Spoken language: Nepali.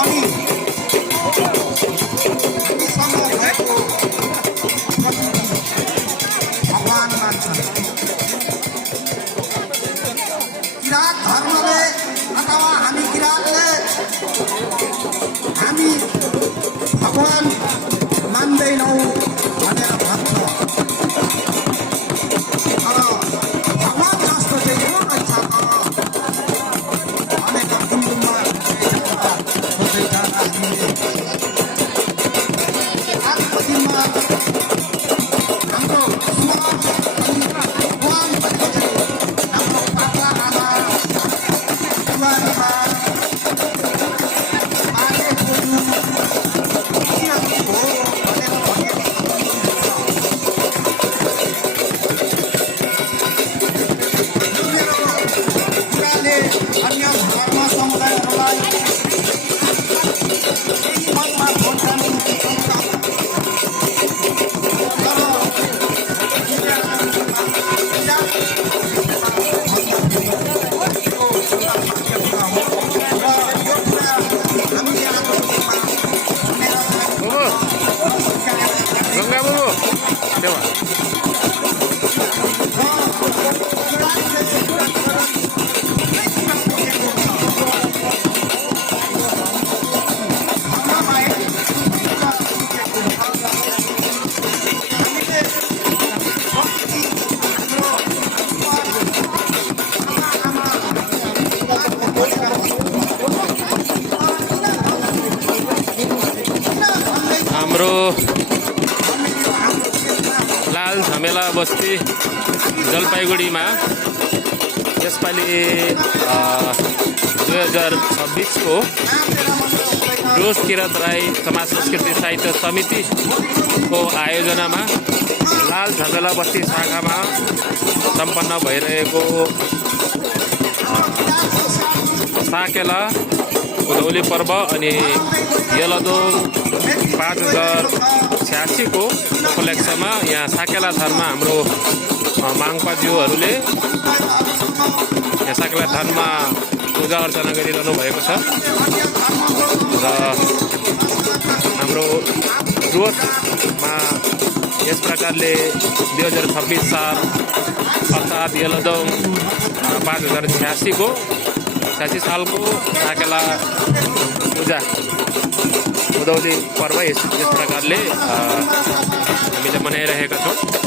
अनि हामीसँग भएको भगवान मान्छन्। किरात धर्मले अथवा हामी किरातले हामी भगवान मान्दैनौँ भनेर भन्छ। भगवान जस्तो चाहिँ यो रहेछ भनेर गुम्बुमा खोज्दै जाँदा हामीले आजको दिनमा हाम्रो समाज अनि भगवान भनेको चाहिँ हाम्रो बाबा आमा बुवाआमा बाजे बोजू यिनीहरू हो भनेर भनेको कुराले अन्य धर्म समुदायहरूलाई यही मनमा भोट जानु गंगा बाबू देवा हाम्रो लाल झमेला बस्ती जलपाइगुडीमा यसपालि 2026 को डोस किरात राई समाज संस्कृति साहित्य समिति को आयोजनामा लाल झमेला बस्ती शाखामा सम्पन्न भइरहेको साकेला उधौली पर्व अनि यलदोङ 5086 को उपलक्ष्यमा यहाँ साकेला थानमा हाम्रो माङपाज्यूहरूले यहाँ साकेला थानमा पूजा अर्चना गरिरहनु भएको छ र हाम्रो डोसमा यस प्रकारले 2026 साल अर्थात् यलदोङ 5086 को 86 सालको साकेला पूजा उधौली पर्व यस प्रकारले हामीले मनाइरहेका छौँ।